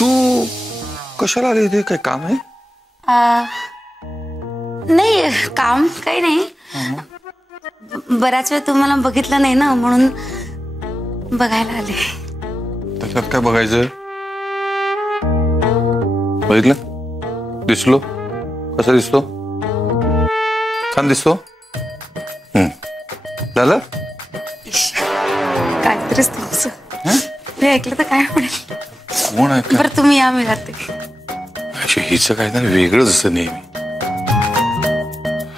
तू कशाला आली इथे? काय काम आहे? नाही, काम काही नाही. बराच वेळ तुम्हाला बघितलं नाही ना, म्हणून बघायला आले. त्याच्यात काय बघायचं? बघितलं? दिसलो? कसा दिसतो? छान दिसतो? झालं? काहीतरीच तुमचं मी ऐकलं तर काय म्हणेल. कोण आहे? बरं तुम्ही या, मी जाते. हिचं काय ना वेगळंच असतं नेहमी.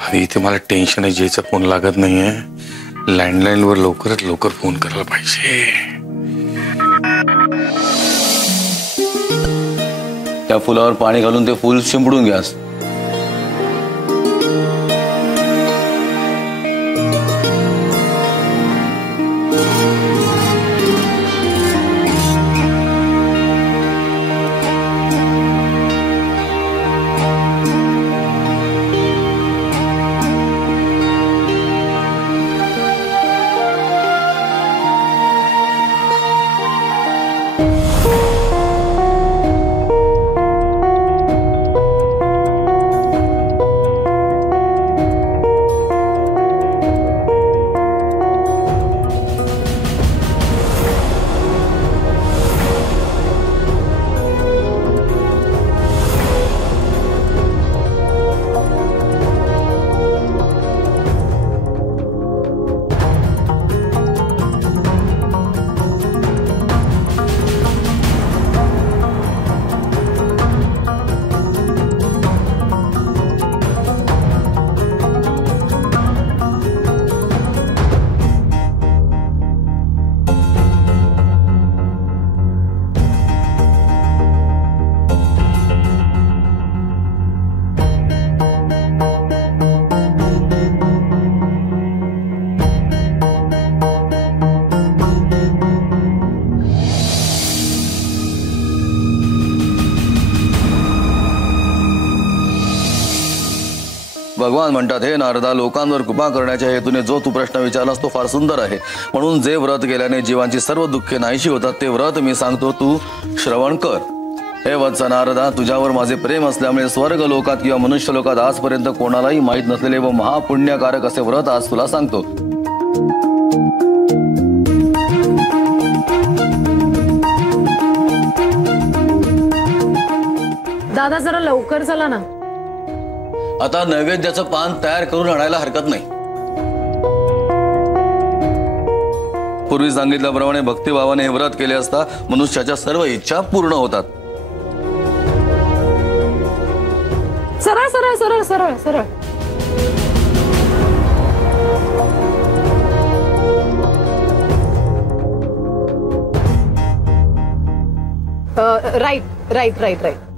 आणि इथे मला टेन्शन आहे, जेचा फोन लागत नाहीये. लँडलाईन वर लवकरात लवकर फोन करायला पाहिजे. त्या फुलावर पाणी घालून ते फुल शिंपडून घ्यास. भगवान म्हणतात, हे नारदा, लोकांवर कृपा करण्याच्या हेतूने जो तू प्रश्न विचारलास तो फार सुंदर आहे. म्हणून जे व्रत केल्याने जीवांची सर्व दुःखे नाहीशी होतात ते व्रत मी सांगतो, तू श्रवण कर. हे वत्स नारदा, तुझ्यावर माझे प्रेम असल्यामुळे स्वर्ग लोकात किंवा मनुष्य लोकात आजपर्यंत कोणालाही माहीत नसलेले व महापुण्यकारक असे व्रत आज तुला सांगतो. दादा जरा लवकर चला ना. आता नैवेद्याचं पान तयार करून आणायला हरकत नाही. पूर्वी सांगितल्याप्रमाणे भक्तिभावाने हे व्रत केले असता मनुष्याच्या सर्व इच्छा पूर्ण होतात. सरळ सरळ सरळ सरळ सरळ. Right right right right.